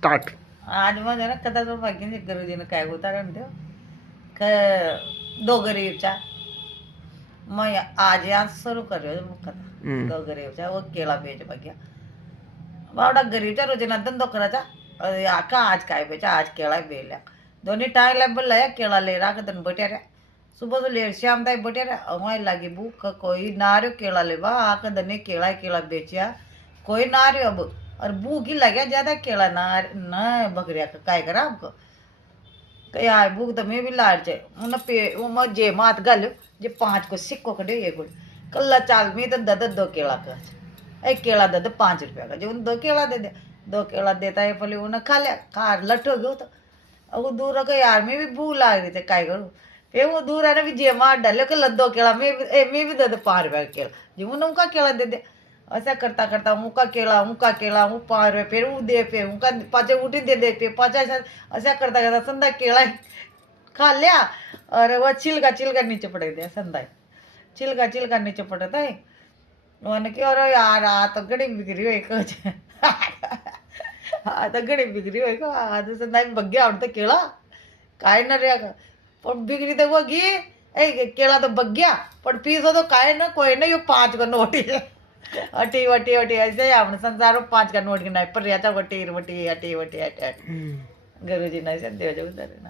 Start. आज म्हणजे ना कथा जोड बाकी गुरुजीनं काय उदाहरण देव क दो गरीबच्या मग आज सुरू કર્યો કથા દો ગરીબच्या व केळा बेच बघ्या बावडा गरीबच्या रोजीना धंदो करायचा आका आज काय बेचा आज केळा बेल्या दोन्ही टाळल्या बोलला केळा ले राख दन बट्या सुबह तो लेट शाम ताई बट्या अमाय लागी भूख कोई नार्यो केळा ले बा आका दने केळा बेचा कोई नार्यो अब और भूख ही लगे ज्यादा केळा नार न बकरिया का काय करा हमको कया भूख तो मैं भी लाड छे उन पे वो मजे मात गल जे 5 को सिक्को कड़े ये गुड़ कल्ला चाल में तो दद 2 केला का एक केला दद 5 रुपया का जो 2 केला दे दे 2 केला देता है पहले उन्हें खा लिया खा लटो गयो तो अब दूर को यार मैं भी भूख लाग रही थी काय करूँ फिर वो दूर है ना भी जे मार डाले कल 2 केला मैं भी दद 5 रुपया का केला जो उनका केला दे दे ऐसा करता करता मुका केला हूँ 5 रुपये फिर वो दे पे उनका 5 उठी दे पे 5 ऐसा करता करता संदा केला खा लिया और वह छिलका नीचे पड़ गया संदा छिलका नीचे पड़ता है मैंने कि अरे यार आ तो गड़ी बिगड़ी हुई कुछ आ तो गड़ी बिगड़ी हुई को आ तो संदा बग्या आवडतं केळा काय न रे पण बिगड़ी तो वो गी ए केळा तो बग्या पण पीस हो तो काय न कोई न यो 5 को नोटी अटी वटी ऐसे ही आपण संसार 5 का नोट गिनाय पर याचा वटी अटी गुरुजी नाही देवाच्या उदाहरण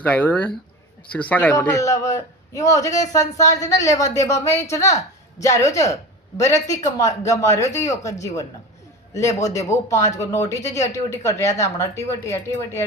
काय शिक्षा काय म्हणजे इवा हो जे संसार છે ને લેવા દેવા માં છે ને જાર્યો છે બરતી ગમાર્યો છે યો જીવન લેબો દેબો 5 को नोटी છે જે અટી વટી कर રહ્યા હતા હમણાં અટી વટી